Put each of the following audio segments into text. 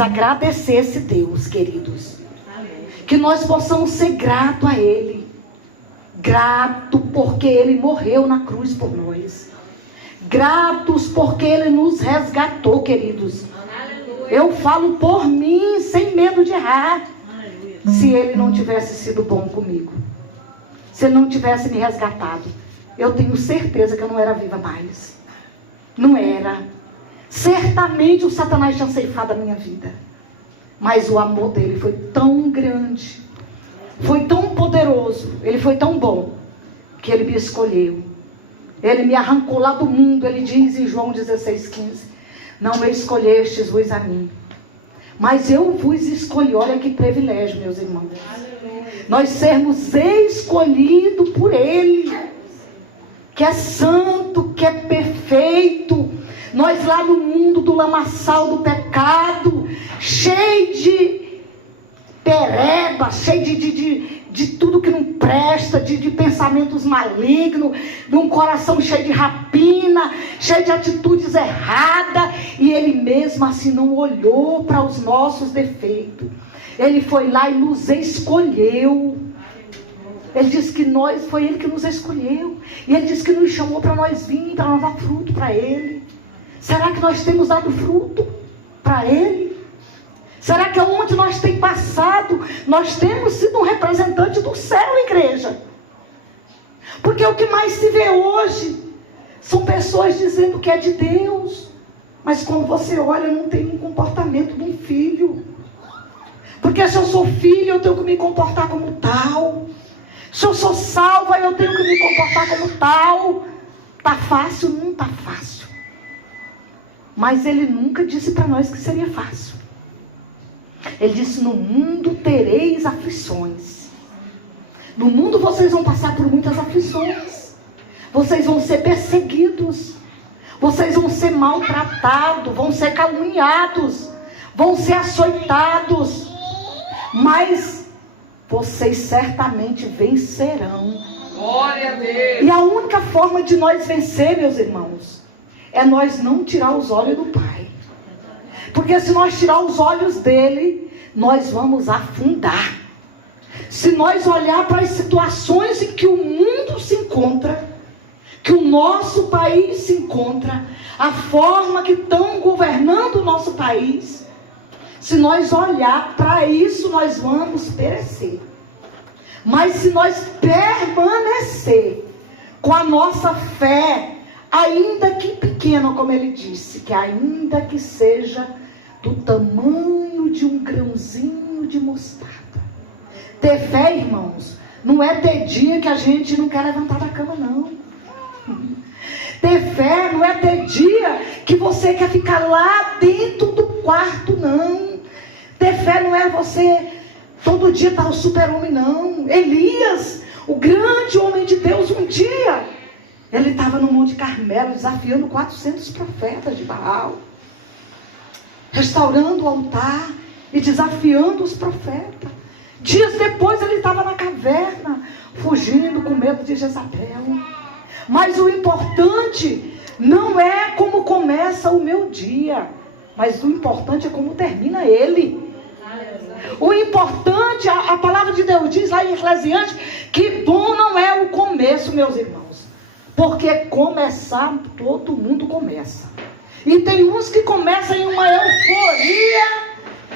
nós agradecer esse Deus, queridos. Que nós possamos ser gratos a Ele. Grato porque Ele morreu na cruz por nós. Gratos porque Ele nos resgatou, queridos. Eu falo por mim, sem medo de errar. Se Ele não tivesse sido bom comigo, se Ele não tivesse me resgatado, eu tenho certeza que eu não era viva mais. Não era. Certamente o Satanás tinha ceifado a minha vida. Mas o amor dele foi tão grande, foi tão poderoso, ele foi tão bom, que ele me escolheu. Ele me arrancou lá do mundo. Ele diz em João 16,15: não me escolhestes vos a mim, mas eu vos escolhi. Olha que privilégio, meus irmãos. Nós sermos escolhidos por Ele, que é santo, que é perfeito. Nós lá no mundo do lamaçal do pecado, cheio de pereba, cheio de tudo que não presta, de pensamentos malignos, de um coração cheio de rapina, cheio de atitudes erradas, e Ele mesmo assim não olhou para os nossos defeitos. Ele foi lá e nos escolheu. Ele disse que foi Ele que nos escolheu, e Ele disse que nos chamou para nós vir, para nós dar fruto para Ele. Será que nós temos dado fruto para Ele? Será que onde nós temos passado, nós temos sido um representante do céu, igreja? Porque o que mais se vê hoje são pessoas dizendo que é de Deus, mas quando você olha, não tem um comportamento de um filho. Porque se eu sou filho, eu tenho que me comportar como tal. Se eu sou salva, eu tenho que me comportar como tal. Tá fácil? Não tá fácil. Mas Ele nunca disse para nós que seria fácil. Ele disse: no mundo tereis aflições. No mundo vocês vão passar por muitas aflições. Vocês vão ser perseguidos. Vocês vão ser maltratados. Vão ser caluniados. Vão ser açoitados. Mas vocês certamente vencerão. Glória a Deus. E a única forma de nós vencer, meus irmãos, é nós não tirar os olhos do Pai. Porque se nós tirar os olhos dele, nós vamos afundar. Se nós olhar para as situações em que o mundo se encontra, que o nosso país se encontra, a forma que estão governando o nosso país, se nós olhar para isso, nós vamos perecer. Mas se nós permanecer com a nossa fé, ainda que pequena, como ele disse, que ainda que seja do tamanho de um grãozinho de mostarda. Ter fé, irmãos, não é ter dia que a gente não quer levantar da cama, não. Ter fé não é ter dia que você quer ficar lá dentro do quarto, não. Ter fé não é você todo dia estar o super-homem, não. Elias, o grande homem de Deus, um dia ele estava no Monte Carmelo desafiando 400 profetas de Baal, restaurando o altar e desafiando os profetas. Dias depois ele estava na caverna, fugindo com medo de Jezabel. Mas o importante não é como começa o meu dia, mas o importante é como termina ele. O importante, a palavra de Deus diz lá em Eclesiastes, que bom não é o começo, meus irmãos. Porque começar, todo mundo começa. E tem uns que começam em uma euforia,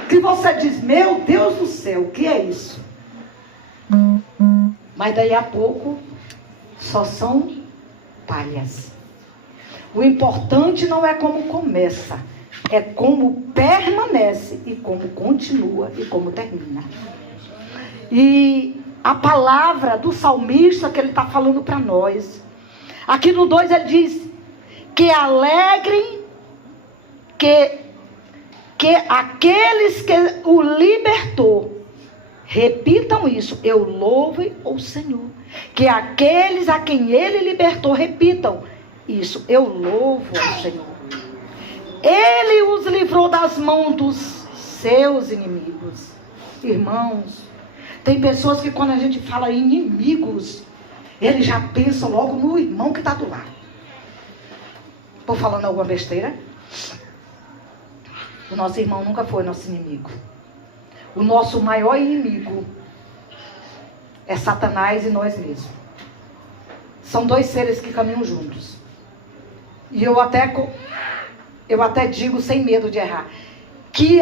que você diz: meu Deus do céu, o que é isso? Mas daí a pouco, só são palhas. O importante não é como começa, é como permanece e como continua e como termina. E a palavra do salmista que ele está falando para nós, aqui no 2 ele diz: que alegrem, que aqueles que o libertou, repitam isso, eu louvo o Senhor. Que aqueles a quem ele libertou, repitam isso, eu louvo ao Senhor. Ele os livrou das mãos dos seus inimigos. Irmãos, tem pessoas que quando a gente fala em inimigos, eles já pensam logo no irmão que está do lado. Estou falando alguma besteira? O nosso irmão nunca foi nosso inimigo. O nosso maior inimigo é Satanás e nós mesmos. São dois seres que caminham juntos. E eu até digo sem medo de errar, que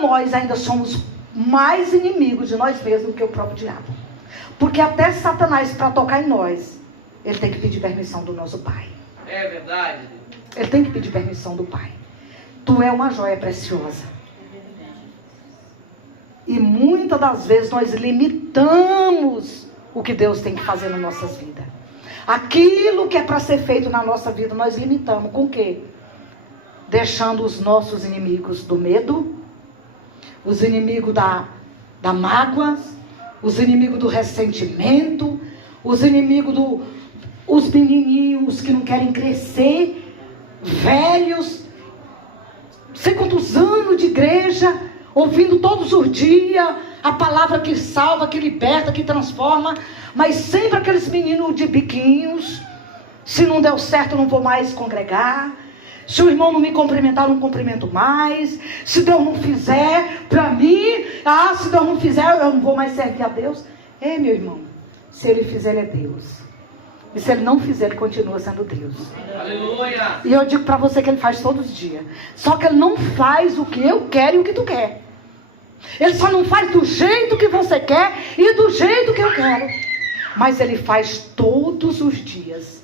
nós ainda somos mais inimigos de nós mesmos do que o próprio diabo. Porque até Satanás, para tocar em nós, ele tem que pedir permissão do nosso Pai. É verdade. Ele tem que pedir permissão do Pai. Tu é uma joia preciosa. E muitas das vezes nós limitamos o que Deus tem que fazer nas nossas vidas. Aquilo que é para ser feito na nossa vida, nós limitamos. Com o quê? Deixando os nossos inimigos do medo, os inimigos da mágoa, os inimigos do ressentimento, os inimigos os menininhos que não querem crescer, velhos, sei quantos anos de igreja, ouvindo todos os dias a palavra que salva, que liberta, que transforma, mas sempre aqueles meninos de biquinhos. Se não deu certo, eu não vou mais congregar. Se o irmão não me cumprimentar, eu não cumprimento mais. Se Deus não fizer para mim, se Deus não fizer, eu não vou mais servir a Deus. Ei, meu irmão, se Ele fizer, Ele é Deus. E se Ele não fizer, Ele continua sendo Deus. Aleluia. E eu digo para você que Ele faz todos os dias. Só que Ele não faz o que eu quero e o que tu quer. Ele só não faz do jeito que você quer e do jeito que eu quero. Mas Ele faz todos os dias.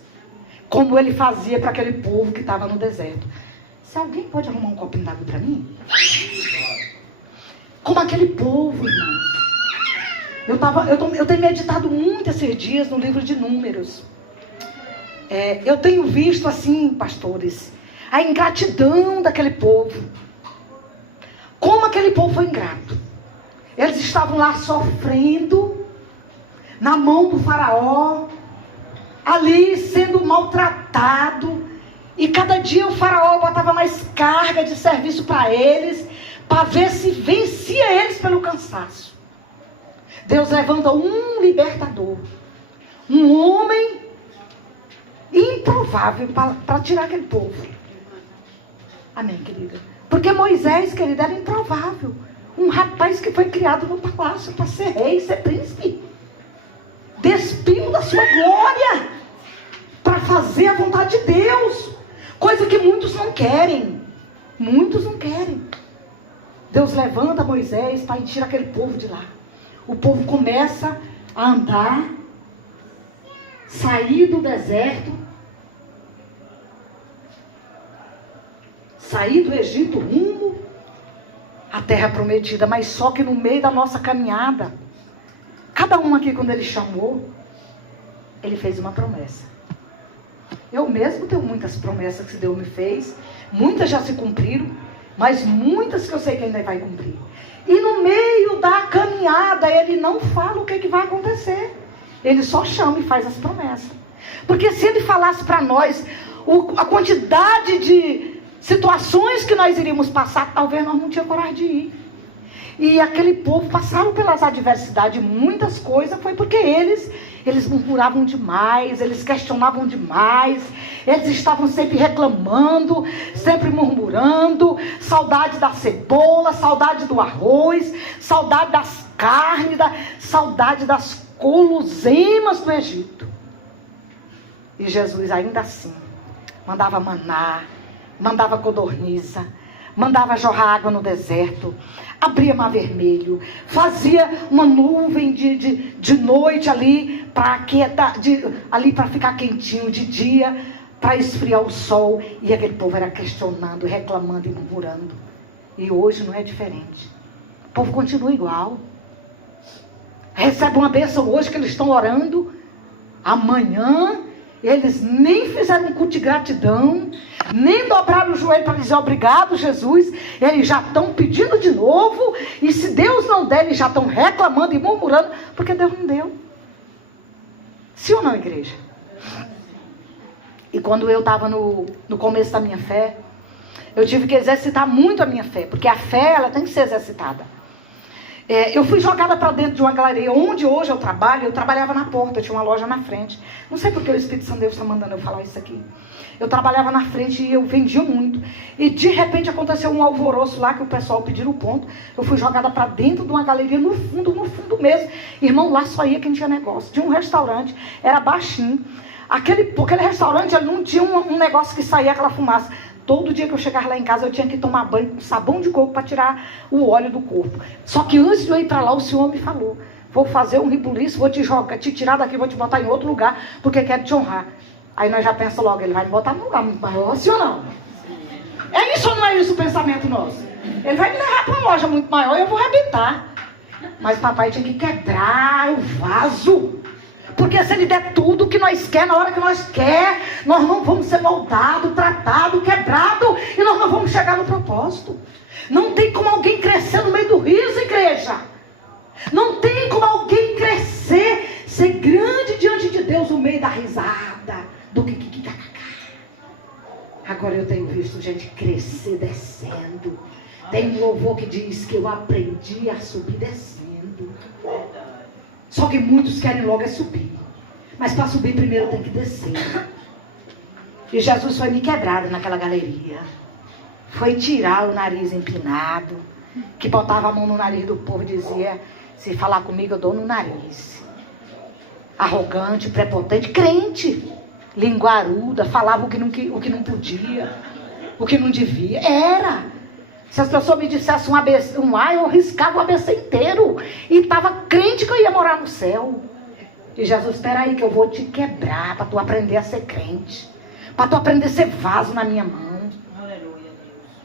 Como Ele fazia para aquele povo que estava no deserto. Se alguém pode arrumar um copinho d'água para mim? Como aquele povo, irmãos. Eu tenho meditado muito esses dias no livro de Números. Eu tenho visto assim, pastores, a ingratidão daquele povo. Como aquele povo foi ingrato. Eles estavam lá sofrendo, na mão do faraó, ali sendo maltratado. E cada dia o faraó botava mais carga de serviço para eles, para ver se vencia eles pelo cansaço. Deus levanta um libertador, um homem improvável para tirar aquele povo. Amém, querida? Porque Moisés, querida, era improvável. Um rapaz que foi criado no palácio para ser rei, ser príncipe. Despiu da sua glória para fazer a vontade de Deus. Coisa que muitos não querem. Muitos não querem. Deus levanta Moisés para tirar aquele povo de lá. O povo começa a andar, sair do deserto, sair do Egito rumo à terra prometida. Mas só que no meio da nossa caminhada, cada um aqui, quando Ele chamou, Ele fez uma promessa. Eu mesmo tenho muitas promessas que Deus me fez. Muitas já se cumpriram, mas muitas que eu sei que ainda vai cumprir. E no meio da caminhada, Ele não fala o que vai acontecer. Ele só chama e faz as promessas. Porque se Ele falasse para nós a quantidade de situações que nós iríamos passar, talvez nós não tínhamos coragem de ir. E aquele povo passaram pelas adversidades, muitas coisas, foi porque eles murmuravam demais, eles questionavam demais, eles estavam sempre reclamando, sempre murmurando, saudade da cebola, saudade do arroz, saudade das carnes, saudade das guloseimas do Egito. E Jesus ainda assim mandava maná, mandava codorniza, mandava jorrar água no deserto, abria mar vermelho, fazia uma nuvem de noite ali para ficar quentinho, de dia para esfriar o sol. E aquele povo era questionando, reclamando e murmurando. E hoje não é diferente. O povo continua igual. Recebe uma bênção hoje que eles estão orando. Amanhã eles nem fizeram um culto de gratidão, nem dobraram o joelho para dizer obrigado, Jesus. Eles já estão pedindo de novo. E se Deus não der, eles já estão reclamando e murmurando, porque Deus não deu. Sim ou não, igreja? E quando eu estava no começo da minha fé, eu tive que exercitar muito a minha fé, porque a fé, ela tem que ser exercitada. Eu fui jogada para dentro de uma galeria. Onde hoje eu trabalho, eu trabalhava na porta, tinha uma loja na frente. Não sei porque o Espírito Santo de Deus está mandando eu falar isso aqui. Eu trabalhava na frente e eu vendia muito. E de repente aconteceu um alvoroço lá, que o pessoal pediu o ponto. Eu fui jogada para dentro de uma galeria, no fundo mesmo. Irmão, lá só ia quem tinha negócio. Tinha um restaurante, era baixinho. Aquele restaurante, ele não tinha um negócio que saía aquela fumaça. Todo dia que eu chegava lá em casa, eu tinha que tomar banho com sabão de coco para tirar o óleo do corpo. Só que antes de eu ir para lá, o Senhor me falou: vou fazer um rebuliço, vou te tirar daqui, vou te botar em outro lugar, porque quero te honrar. Aí nós já pensamos logo, ele vai me botar num lugar muito maior, sim ou não? É isso ou não é isso o pensamento nosso? Ele vai me levar para uma loja muito maior e eu vou arrebentar. Mas papai tinha que quebrar o vaso. Porque se ele der tudo que nós quer, na hora que nós quer, nós não vamos ser moldados, tratados, quebrados, e nós não vamos chegar no propósito. Não tem como alguém crescer no meio do riso, igreja. Não tem como alguém crescer, ser grande diante de Deus no meio da risada, do que. Agora eu tenho visto gente crescer descendo. Tem um louvor que diz que eu aprendi a subir descendo. Só que muitos querem logo é subir. Mas para subir primeiro tem que descer. E Jesus foi me quebrado naquela galeria. Foi tirar o nariz empinado. Que botava a mão no nariz do povo e dizia: se falar comigo eu dou no nariz. Arrogante, prepotente, crente. Linguaruda, falava o que não podia. O que não devia. Era. Se as pessoas me dissessem um A, eu riscava o ABC inteiro. E estava crente que eu ia morar no céu. E Jesus, espera aí que eu vou te quebrar para tu aprender a ser crente. Para tu aprender a ser vaso na minha mão. Aleluia.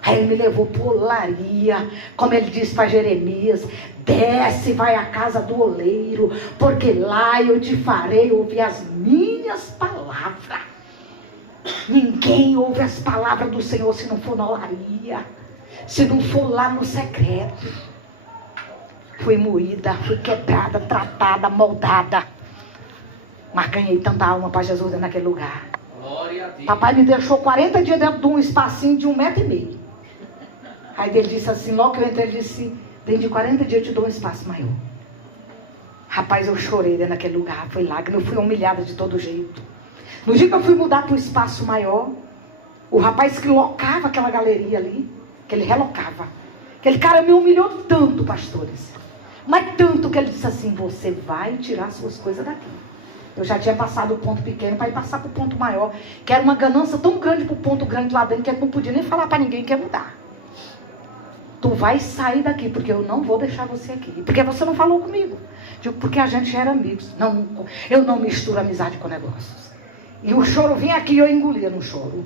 Aí ele me levou por olaria. Como ele disse para Jeremias: desce, vai à casa do oleiro, porque lá eu te farei ouvir as minhas palavras. Ninguém ouve as palavras do Senhor se não for na olaria. Se não for lá no secreto. Fui moída, fui quebrada, tratada, moldada. Mas ganhei tanta alma para Jesus naquele lugar. Glória a Deus. Papai me deixou 40 dias dentro de um espacinho de 1,5 metro. Aí ele disse assim, logo que eu entrei, ele disse: dentro de 40 dias eu te dou um espaço maior. Rapaz, eu chorei dentro daquele lugar. Foi lágrima, eu fui humilhada de todo jeito. No dia que eu fui mudar para o espaço maior, o rapaz que locava aquela galeria ali, que ele relocava, aquele cara me humilhou tanto, pastores, mas tanto, que ele disse assim: você vai tirar suas coisas daqui. Eu já tinha passado o ponto pequeno para ir passar para o ponto maior, que era uma ganância tão grande para o ponto grande lá dentro, que ele não podia nem falar para ninguém que ia mudar. Tu vai sair daqui, porque eu não vou deixar você aqui. Porque você não falou comigo. Digo, porque a gente já era amigos. Não, eu não misturo amizade com negócios. E o choro vinha aqui e eu engolia no choro.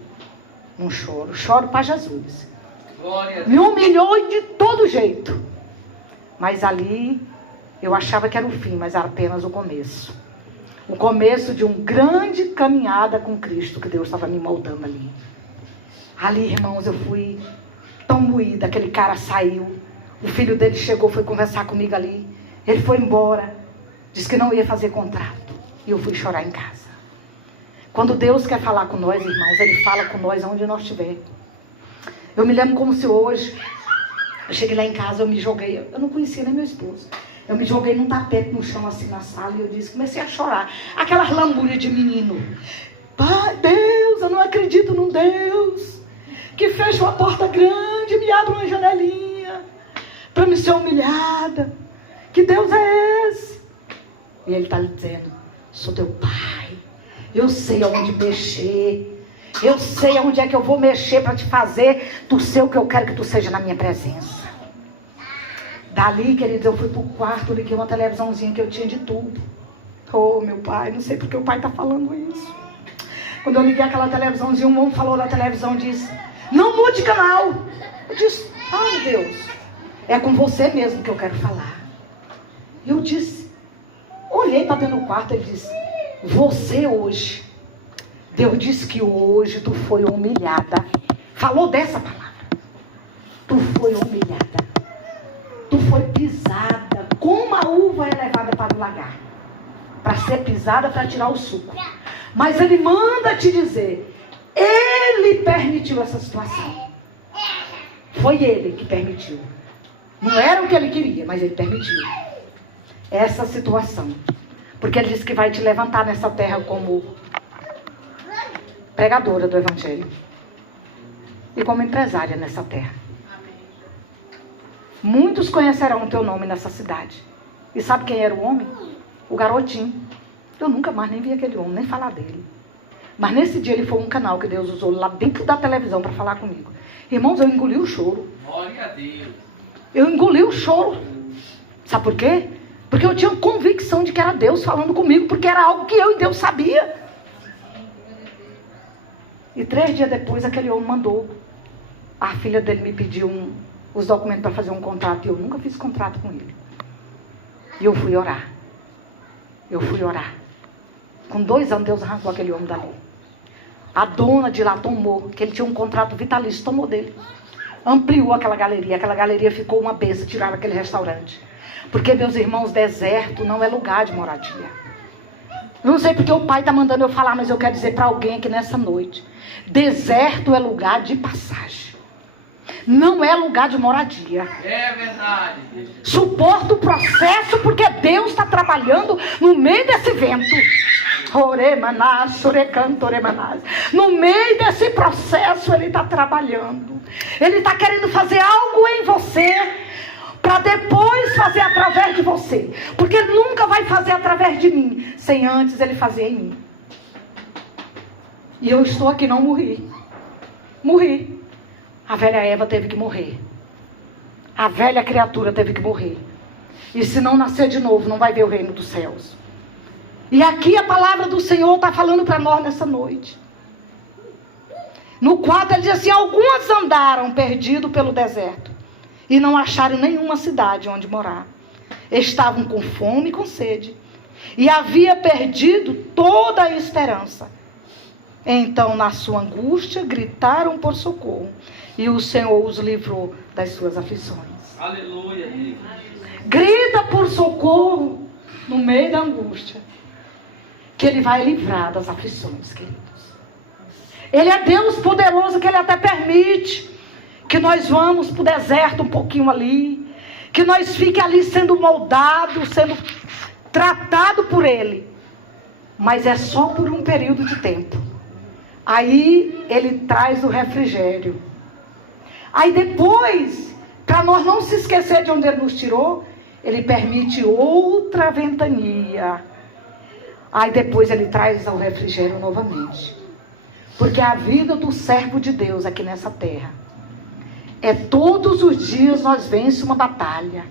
Não choro, choro para Jesus. Me humilhou de todo jeito. Mas ali eu achava que era o fim, mas era apenas o começo. O começo de uma grande caminhada com Cristo, que Deus estava me moldando ali. Ali, irmãos, eu fui tão moída. Aquele cara saiu. O filho dele chegou, foi conversar comigo ali. Ele foi embora. Disse que não ia fazer contrato. E eu fui chorar em casa. Quando Deus quer falar com nós, irmãos, Ele fala com nós onde nós estivermos. Eu me lembro como se hoje, eu cheguei lá em casa, eu me joguei, eu não conhecia nem meu esposo. Eu me joguei num tapete no chão, assim, na sala, e eu disse, comecei a chorar. Aquelas lamúrias de menino. Pai, Deus, eu não acredito num Deus que fecha uma porta grande e me abre uma janelinha para me ser humilhada. Que Deus é esse? E Ele está lhe dizendo, sou teu pai. Eu sei aonde mexer. Eu sei aonde é que eu vou mexer para te fazer tu ser o que eu quero que tu seja na minha presença. Dali, queridos, eu fui pro quarto, liguei uma televisãozinha que eu tinha de tudo. Oh, meu pai, não sei porque o pai está falando isso. Quando eu liguei aquela televisãozinha, um homem falou da televisão e disse, não mude de canal. Eu disse, ai Deus, é com você mesmo que eu quero falar. Eu disse, olhei para dentro do quarto e disse, você hoje, Deus disse que hoje tu foi humilhada. Falou dessa palavra. Tu foi humilhada. Tu foi pisada. Como a uva é levada para o lagar. Para ser pisada, para tirar o suco. Mas Ele manda te dizer, Ele permitiu essa situação. Foi Ele que permitiu. Não era o que ele queria, mas ele permitiu. Essa situação. Porque ele disse que vai te levantar nessa terra como pregadora do Evangelho. E como empresária nessa terra. Muitos conhecerão o teu nome nessa cidade. E sabe quem era o homem? O garotinho. Eu nunca mais nem vi aquele homem, nem falar dele. Mas nesse dia ele foi um canal que Deus usou lá dentro da televisão para falar comigo. Irmãos, eu engoli o choro. Glória a Deus. Eu engoli o choro. Sabe por quê? Porque eu tinha convicção de que era Deus falando comigo, porque era algo que eu e Deus sabia. E 3 dias depois aquele homem mandou. A filha dele me pediu os documentos para fazer um contrato. E eu nunca fiz contrato com ele. E eu fui orar. Com 2 anos Deus arrancou aquele homem dali. A dona de lá tomou, que ele tinha um contrato vitalício, tomou dele. Ampliou aquela galeria ficou uma bênção, tiraram aquele restaurante. Porque, meus irmãos, deserto não é lugar de moradia. Eu não sei porque o pai está mandando eu falar, mas eu quero dizer para alguém aqui nessa noite. Deserto é lugar de passagem. Não é lugar de moradia. É verdade. Suporta o processo porque Deus está trabalhando no meio desse vento. No meio desse processo Ele está trabalhando. Ele está querendo fazer algo em você para depois fazer através de você. Porque Ele nunca vai fazer através de mim sem antes Ele fazer em mim. E eu estou aqui, não morri. A velha Eva teve que morrer. A velha criatura teve que morrer. E se não nascer de novo, não vai ver o reino dos céus. E aqui a palavra do Senhor está falando para nós nessa noite. No 4 ele diz assim: algumas andaram perdidos pelo deserto e não acharam nenhuma cidade onde morar. Estavam com fome e com sede. E havia perdido toda a esperança. Então, na sua angústia, gritaram por socorro. E o Senhor os livrou das suas aflições. Aleluia, Deus. Grita por socorro no meio da angústia. Que Ele vai livrar das aflições, queridos. Ele é Deus poderoso, que Ele até permite que nós vamos para o deserto um pouquinho ali. Que nós fiquemos ali sendo moldados, sendo tratados por Ele. Mas é só por um período de tempo. Aí Ele traz o refrigério. Aí depois, para nós não se esquecer de onde Ele nos tirou, Ele permite outra ventania. Aí depois Ele traz o refrigério novamente. Porque a vida do servo de Deus aqui nessa terra é todos os dias nós vencemos uma batalha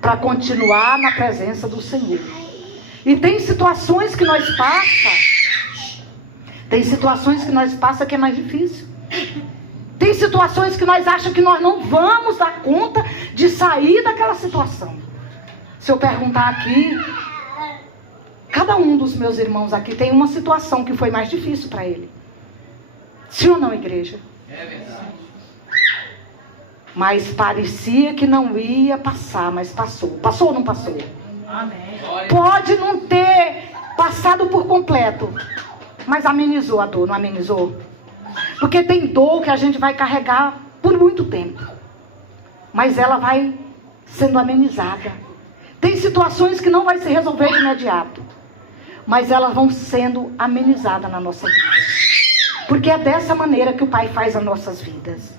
para continuar na presença do Senhor. E tem situações que nós passamos que é mais difícil. Tem situações que nós achamos que nós não vamos dar conta de sair daquela situação. Se eu perguntar aqui, cada um dos meus irmãos aqui tem uma situação que foi mais difícil para ele. Sim ou não, igreja? É verdade. Mas parecia que não ia passar, mas passou. Passou ou não passou? Amém. Pode não ter passado por completo, mas amenizou a dor, não amenizou? Porque tem dor que a gente vai carregar por muito tempo, mas ela vai sendo amenizada. Tem situações que não vai se resolver de imediato, mas elas vão sendo amenizadas na nossa vida. Porque é dessa maneira que o Pai faz as nossas vidas.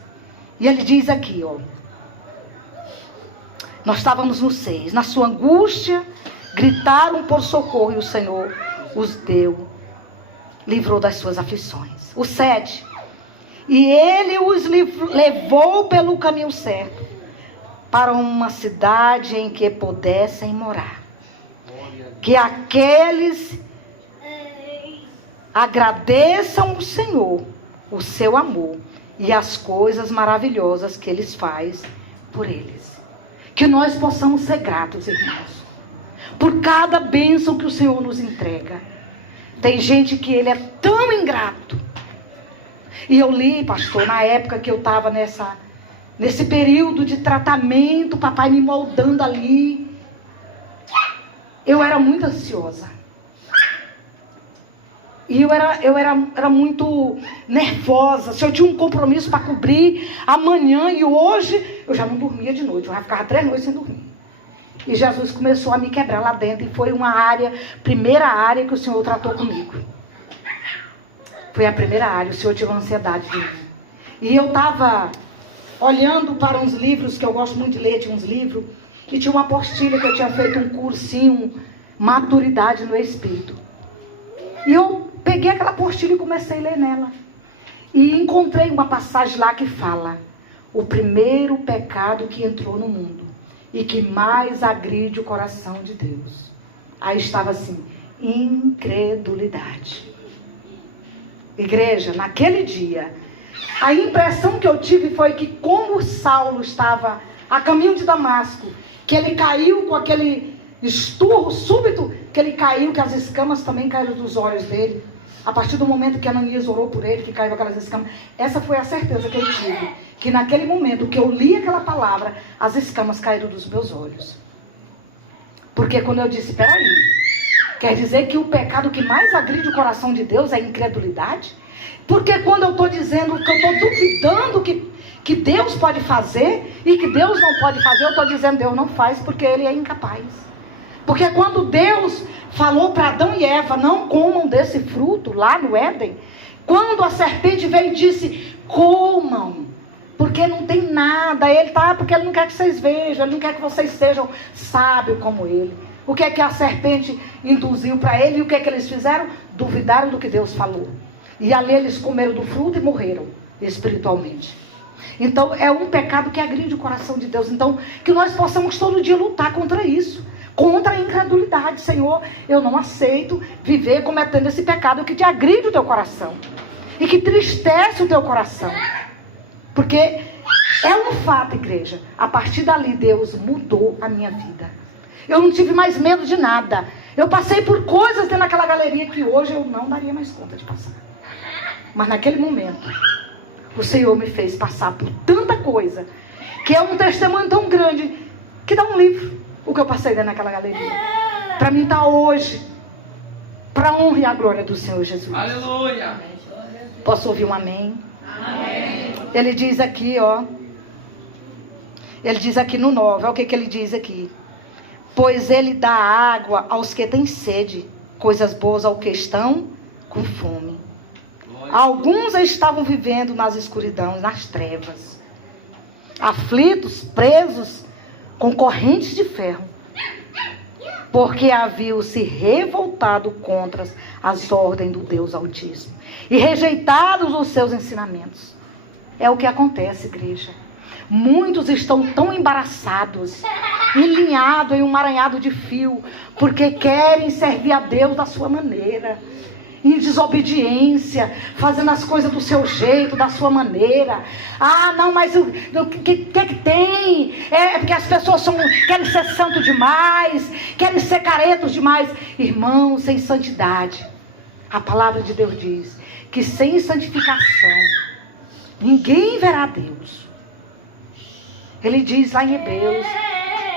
E Ele diz aqui, ó. Nós estávamos no 6. Na sua angústia, gritaram por socorro e o Senhor os deu. Livrou das suas aflições. O 7. E Ele os levou pelo caminho certo, para uma cidade em que pudessem morar. Que aqueles agradeçam o Senhor, o seu amor e as coisas maravilhosas que Ele faz por eles. Que nós possamos ser gratos, irmãos, por cada bênção que o Senhor nos entrega. Tem gente que ele é tão ingrato. E eu li, pastor, na época que eu estava nesse período de tratamento, papai me moldando ali. Eu era muito ansiosa. E eu era muito nervosa. Se eu tinha um compromisso para cobrir amanhã e hoje, eu já não dormia de noite. Eu já ficava 3 noites sem dormir. E Jesus começou a me quebrar lá dentro. E foi primeira área que o Senhor tratou comigo. Foi a primeira área. O Senhor tirou a ansiedade de mim. E eu estava olhando para uns livros, que eu gosto muito de ler, tinha uns livros. E tinha uma apostila que eu tinha feito um cursinho, Maturidade no Espírito. E eu peguei aquela apostila e comecei a ler nela. E encontrei uma passagem lá que fala: o primeiro pecado que entrou no mundo e que mais agride o coração de Deus. Aí estava assim: incredulidade. Igreja, naquele dia, a impressão que eu tive foi que, como Saulo estava a caminho de Damasco, que ele caiu com aquele esturro súbito, que ele caiu, que as escamas também caíram dos olhos dele. A partir do momento que Ananias orou por ele, que caiu aquelas escamas. Essa foi a certeza que eu tive. Que naquele momento que eu li aquela palavra, as escamas caíram dos meus olhos. Porque quando eu disse: peraí, quer dizer que o pecado que mais agride o coração de Deus é a incredulidade? Porque quando eu estou dizendo que eu estou duvidando que Deus pode fazer e que Deus não pode fazer, eu estou dizendo: Deus não faz porque Ele é incapaz. Porque quando Deus falou para Adão e Eva: não comam desse fruto lá no Éden, quando a serpente veio e disse: comam, porque não tem nada, porque Ele não quer que vocês vejam, Ele não quer que vocês sejam sábios como Ele. O que é que a serpente induziu para ele e o que é que eles fizeram? Duvidaram do que Deus falou. E ali eles comeram do fruto e morreram espiritualmente. Então é um pecado que agride o coração de Deus. Então que nós possamos todo dia lutar contra isso. Contra a incredulidade. Senhor, eu não aceito viver cometendo esse pecado que te agride o teu coração. E que tristece o teu coração. Porque é um fato, igreja. A partir dali Deus mudou a minha vida. Eu não tive mais medo de nada. Eu passei por coisas dentro daquela galeria que hoje eu não daria mais conta de passar. Mas naquele momento, o Senhor me fez passar por tanta coisa, que é um testemunho tão grande, que dá um livro, o que eu passei dentro daquela galeria. Para mim está hoje, para a honra e a glória do Senhor Jesus. Aleluia. Posso ouvir um amém? Amém. Ele diz aqui, ó. Ele diz aqui no 9, olha o que ele diz aqui. Pois Ele dá água aos que têm sede, coisas boas ao que estão com fome. Alguns estavam vivendo nas escuridões, nas trevas, aflitos, presos, com correntes de ferro, porque haviam se revoltado contra as ordens do Deus Altíssimo e rejeitados os seus ensinamentos. É o que acontece, igreja. Muitos estão tão embaraçados, enlinhados em um emaranhado de fio, porque querem servir a Deus da sua maneira, em desobediência, fazendo as coisas do seu jeito, da sua maneira. Ah, não, mas o que tem? É porque as pessoas querem ser santo demais, querem ser caretos demais. Irmãos, sem santidade, a palavra de Deus diz que sem santificação ninguém verá Deus. Ele diz lá em Hebreus: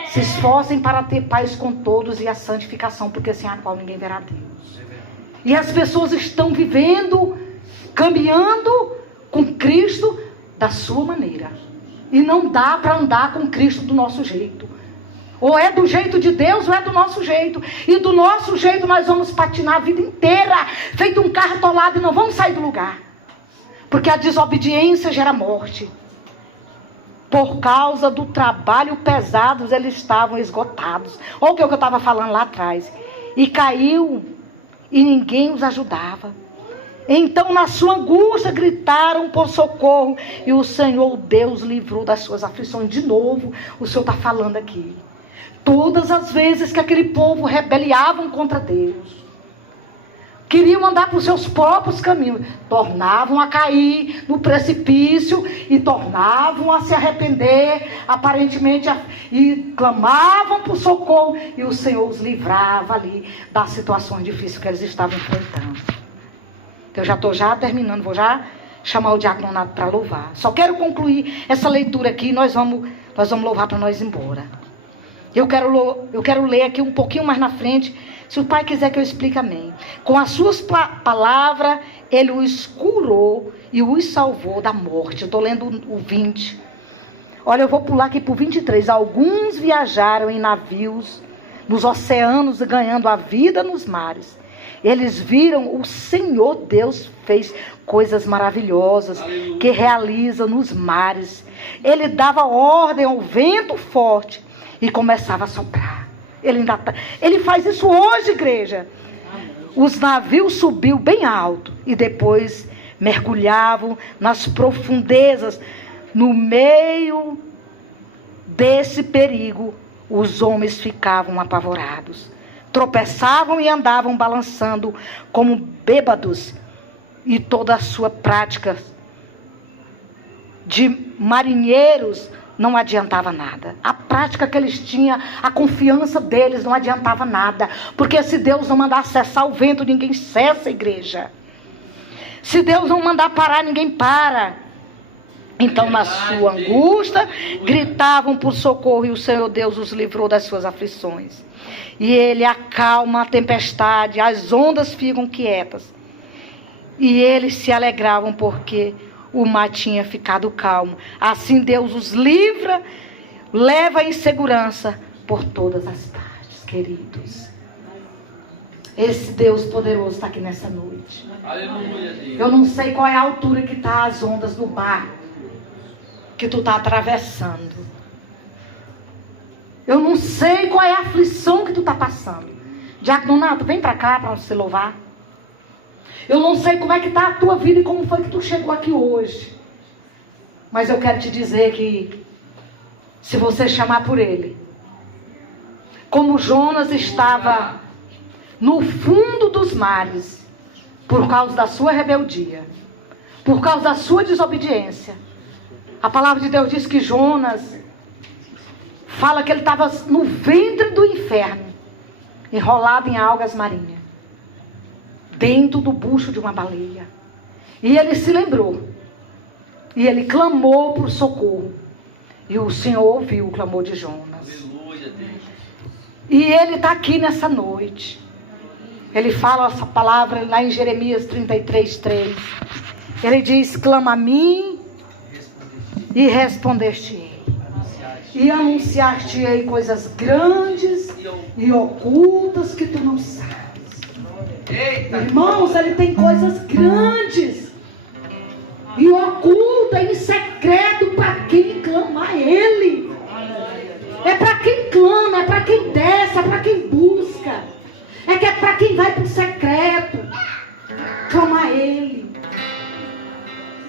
se esforcem para ter paz com todos e a santificação, porque sem a qual ninguém verá Deus. E as pessoas estão vivendo, caminhando com Cristo da sua maneira. E não dá para andar com Cristo do nosso jeito. Ou é do jeito de Deus ou é do nosso jeito. E do nosso jeito nós vamos patinar a vida inteira, feito um carro atolado, e não vamos sair do lugar. Porque a desobediência gera morte. Por causa do trabalho pesado, eles estavam esgotados. Olha o que eu estava falando lá atrás. E caiu, e ninguém os ajudava. Então, na sua angústia, gritaram por socorro. E o Senhor, Deus, livrou das suas aflições. De novo, o Senhor está falando aqui. Todas as vezes que aquele povo rebeliavam contra Deus, queriam andar por seus próprios caminhos, tornavam a cair no precipício e tornavam a se arrepender, aparentemente, e clamavam por socorro, e o Senhor os livrava ali das situações difíceis que eles estavam enfrentando. Eu já estou terminando, vou já chamar o diaconato para louvar. Só quero concluir essa leitura aqui, nós vamos louvar para nós ir embora. Eu quero ler aqui um pouquinho mais na frente. Se o Pai quiser que eu explique, amém. Com as suas palavras, ele os curou e os salvou da morte. Eu estou lendo o 20. Olha, eu vou pular aqui para o 23. Alguns viajaram em navios nos oceanos, ganhando a vida nos mares. Eles viram o Senhor Deus fez coisas maravilhosas, aleluia, que realiza nos mares. Ele dava ordem ao vento forte e começava a soprar. Ele faz isso hoje, igreja. Os navios subiam bem alto e depois mergulhavam nas profundezas. No meio desse perigo, os homens ficavam apavorados. Tropeçavam e andavam balançando como bêbados. E toda a sua prática de marinheiros não adiantava nada. A prática que eles tinham, a confiança deles não adiantava nada. Porque se Deus não mandar cessar o vento, ninguém cessa, igreja. Se Deus não mandar parar, ninguém para. Então, na sua angústia, gritavam por socorro e o Senhor Deus os livrou das suas aflições. E Ele acalma a tempestade, as ondas ficam quietas. E eles se alegravam porque o mar tinha ficado calmo. Assim Deus os livra, leva em segurança por todas as partes, queridos. Esse Deus poderoso está aqui nessa noite. Aleluia, Deus. Eu não sei qual é a altura que está as ondas do mar que tu está atravessando. Eu não sei qual é a aflição que tu está passando. Diácono Nato, vem para cá para você louvar. Eu não sei como é que está a tua vida e como foi que tu chegou aqui hoje. Mas eu quero te dizer que se você chamar por Ele, como Jonas estava no fundo dos mares, por causa da sua rebeldia, por causa da sua desobediência. A palavra de Deus diz que Jonas fala que ele estava no ventre do inferno, enrolado em algas marinhas, dentro do bucho de uma baleia. E ele se lembrou. E ele clamou por socorro. E o Senhor ouviu o clamor de Jonas. Aleluia, Deus. E ele está aqui nessa noite. Ele fala essa palavra lá em Jeremias 33:3. Ele diz: clama a mim e respondeste-ei. E anunciar-te-ei coisas grandes e ocultas que tu não sabes. Eita. Irmãos, Ele tem coisas grandes e ocultas em secreto para quem clama a Ele. É para quem clama, é para quem desce, é para quem busca. É que é para quem vai para o secreto. Clama a Ele.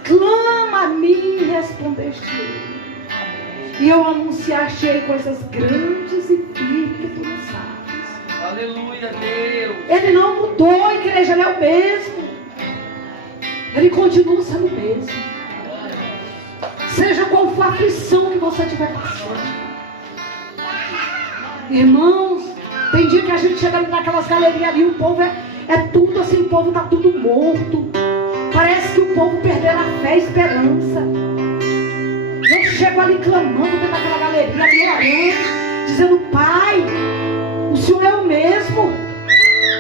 Clama a mim e respondeste. E eu anunciar-te coisas grandes e firmes que tu não sabes. Aleluia, Deus. Ele não mudou, igreja, Ele é o mesmo. Ele continua sendo o mesmo. Seja qual for a aflição que você estiver passando. Irmãos, tem dia que a gente chega ali naquelas galerias ali, o povo é tudo assim, o povo está tudo morto. Parece que o povo perdeu a fé e a esperança. Eu chego ali clamando dentro daquela galeria, ali orando, dizendo: Pai, o Senhor é o mesmo,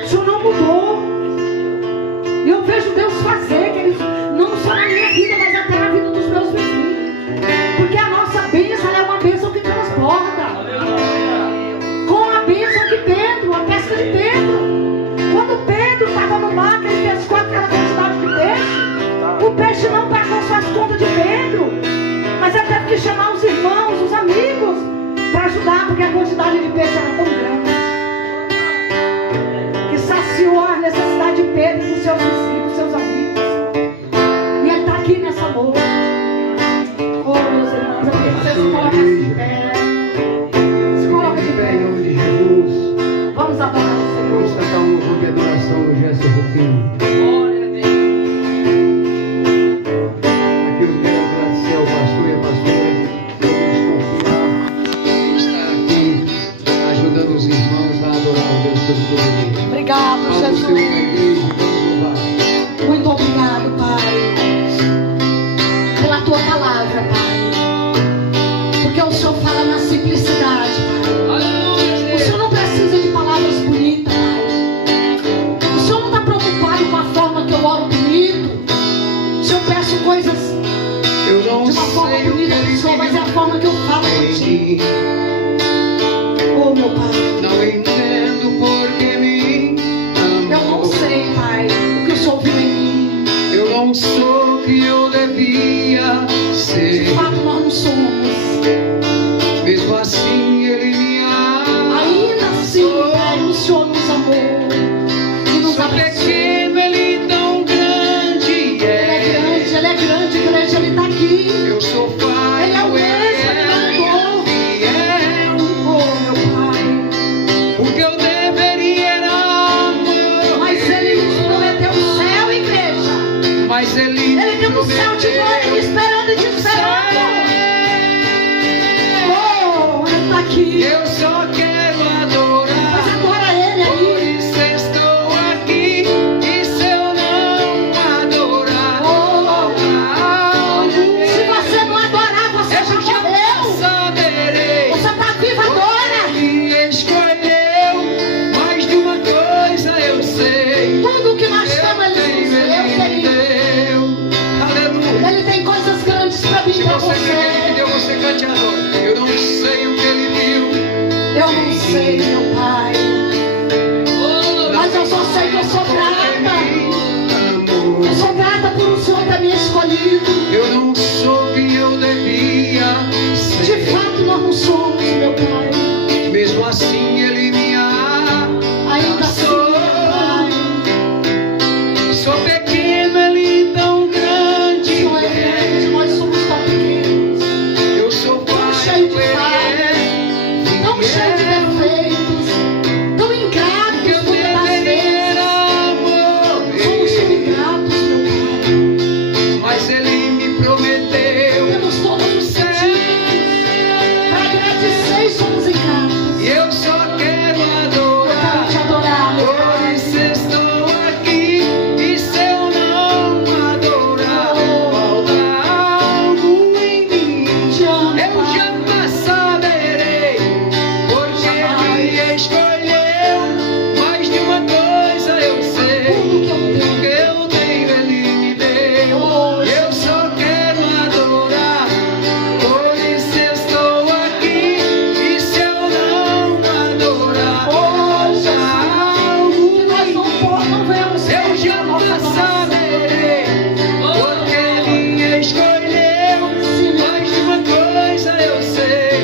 o Senhor não mudou. E eu vejo Deus fazer, queridos, não só na minha vida, mas até na vida dos meus vizinhos. Porque a nossa bênção é uma bênção que transborda. Com a bênção de Pedro, a pesca de Pedro. Quando Pedro estava no mar, que ele pescou aquela quantidade de peixe, o peixe não pagou suas contas de Pedro. Mas ele teve que chamar os irmãos, os amigos, para ajudar, porque a quantidade de peixe era tão grande. Que saciou a necessidade de Pedro e dos seus discípulos, seus amigos. E ele está aqui nessa noite. Oh, meus irmãos, eu queria que vocês se colocassem de pé. Se coloca de pé, em nome de Jesus. Vamos adorar o Senhor. Vamos cantar um louvor de adoração no gesto Rufino. Glória a Deus. Aquilo que eu quero agradecer ao pastor e a pastora por nos confiar em estar aqui ajudando os irmãos a adorar o Deus Todo-Poderoso. Obrigado, Jesus. Muito obrigado, Pai, pela tua palavra, Pai. Porque o Senhor fala na simplicidade, Pai. aqui. Eu só quero adorar. Mas adora Ele Por aí. isso estou aqui. E se eu não adorar, Se você não adorar, você já eu morreu. jamais saberei. Você está vivo agora. Ele escolheu, mais de uma coisa eu sei. Tudo que nós temos, Ele Ele deu. deu. Aleluia. Ele tem coisas grandes para mim e Se para você crê que Ele você. deu, você cante a adora. Eu não sei o que Ele deu. Eu não sei, meu Pai. Mas eu só sei que eu sou grata. Eu sou grata por o Senhor ter me escolhido. Eu não sou quem eu devia De ser. fato, nós não somos, meu Pai. Mesmo assim Ele me Ainda assim, abraçou. meu Sou pequeno, Ele tão grande. Pai. Só é grande, nós somos tão pequenos. Eu sou cheio de Ele falhas, tão cheio de defeitos, tão ingratos que eu muitas das deveria vezes. Somos tão morrer. ingratos, meu Pai. Mas Ele me prometeu Temos todos os céu. sentidos para agradecer e somos ingratos. E eu só quero Eu adorar. quero te adorar, meu Por Pai. isso estou aqui. E se eu não adorar, falta algo em mim. Te amo, Eu Pai. jamais saberei, porque Ele escolheu. Mais de uma coisa eu sei. Tudo que eu O tenho. que eu tenho Ele me deu. Eu só quero adorar. Por isso estou aqui. E se eu não adorar, Hoje, falta algo que nós em mim. não vemos Eu jamais saberei, porque Ele escolheu. Mais de uma coisa eu sei.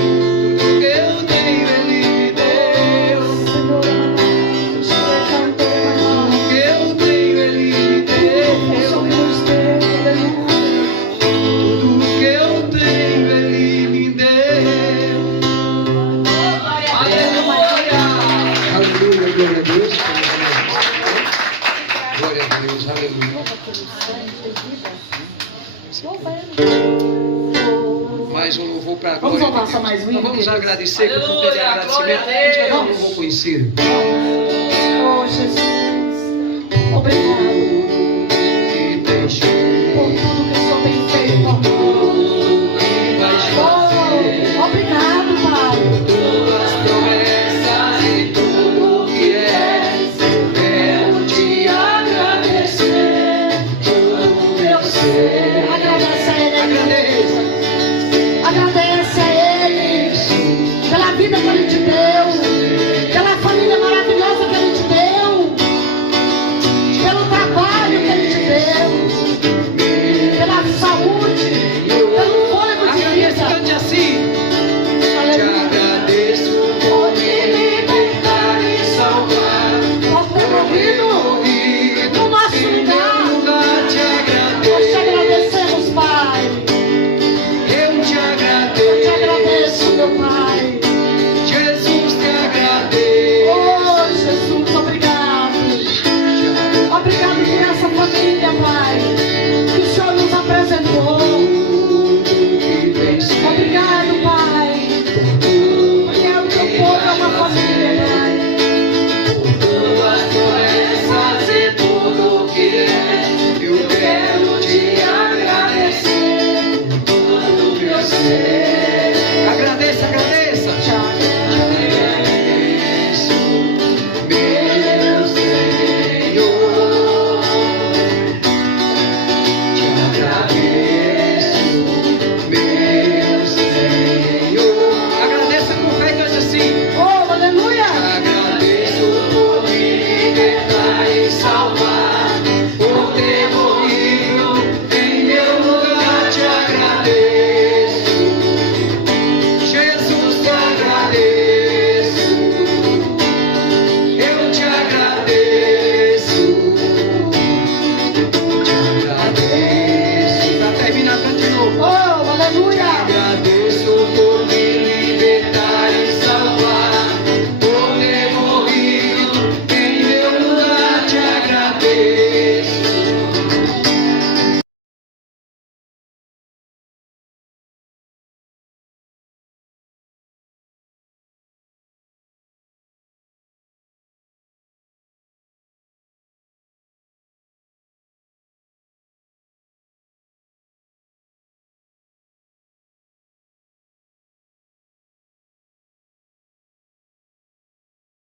Tudo que eu tenho Ele me deu. Tudo que eu tenho Ele me deu. Tudo que eu tenho Ele me deu. Aleluia. Aleluia, glória a Deus. Glória a Deus, aleluia. Mais um louvor para a Vamos glória de louvar só Deus. mais um Então hino, vamos queridos? agradecer com tudo ele Aleluia, glória a agradecimento. Vamos Deus. cantar um louvor conhecido. Oh, Jesus. Obrigado E deixou por tudo que o Senhor tem feito por nós. e vai fazer Oh, obrigado, Pai. tuas promessas e tudo que és. Eu quero te agradecer. Tudo eu sei. Agradece a Ele. Agradeça. Agradece a Ele pela vida que Ele te deu.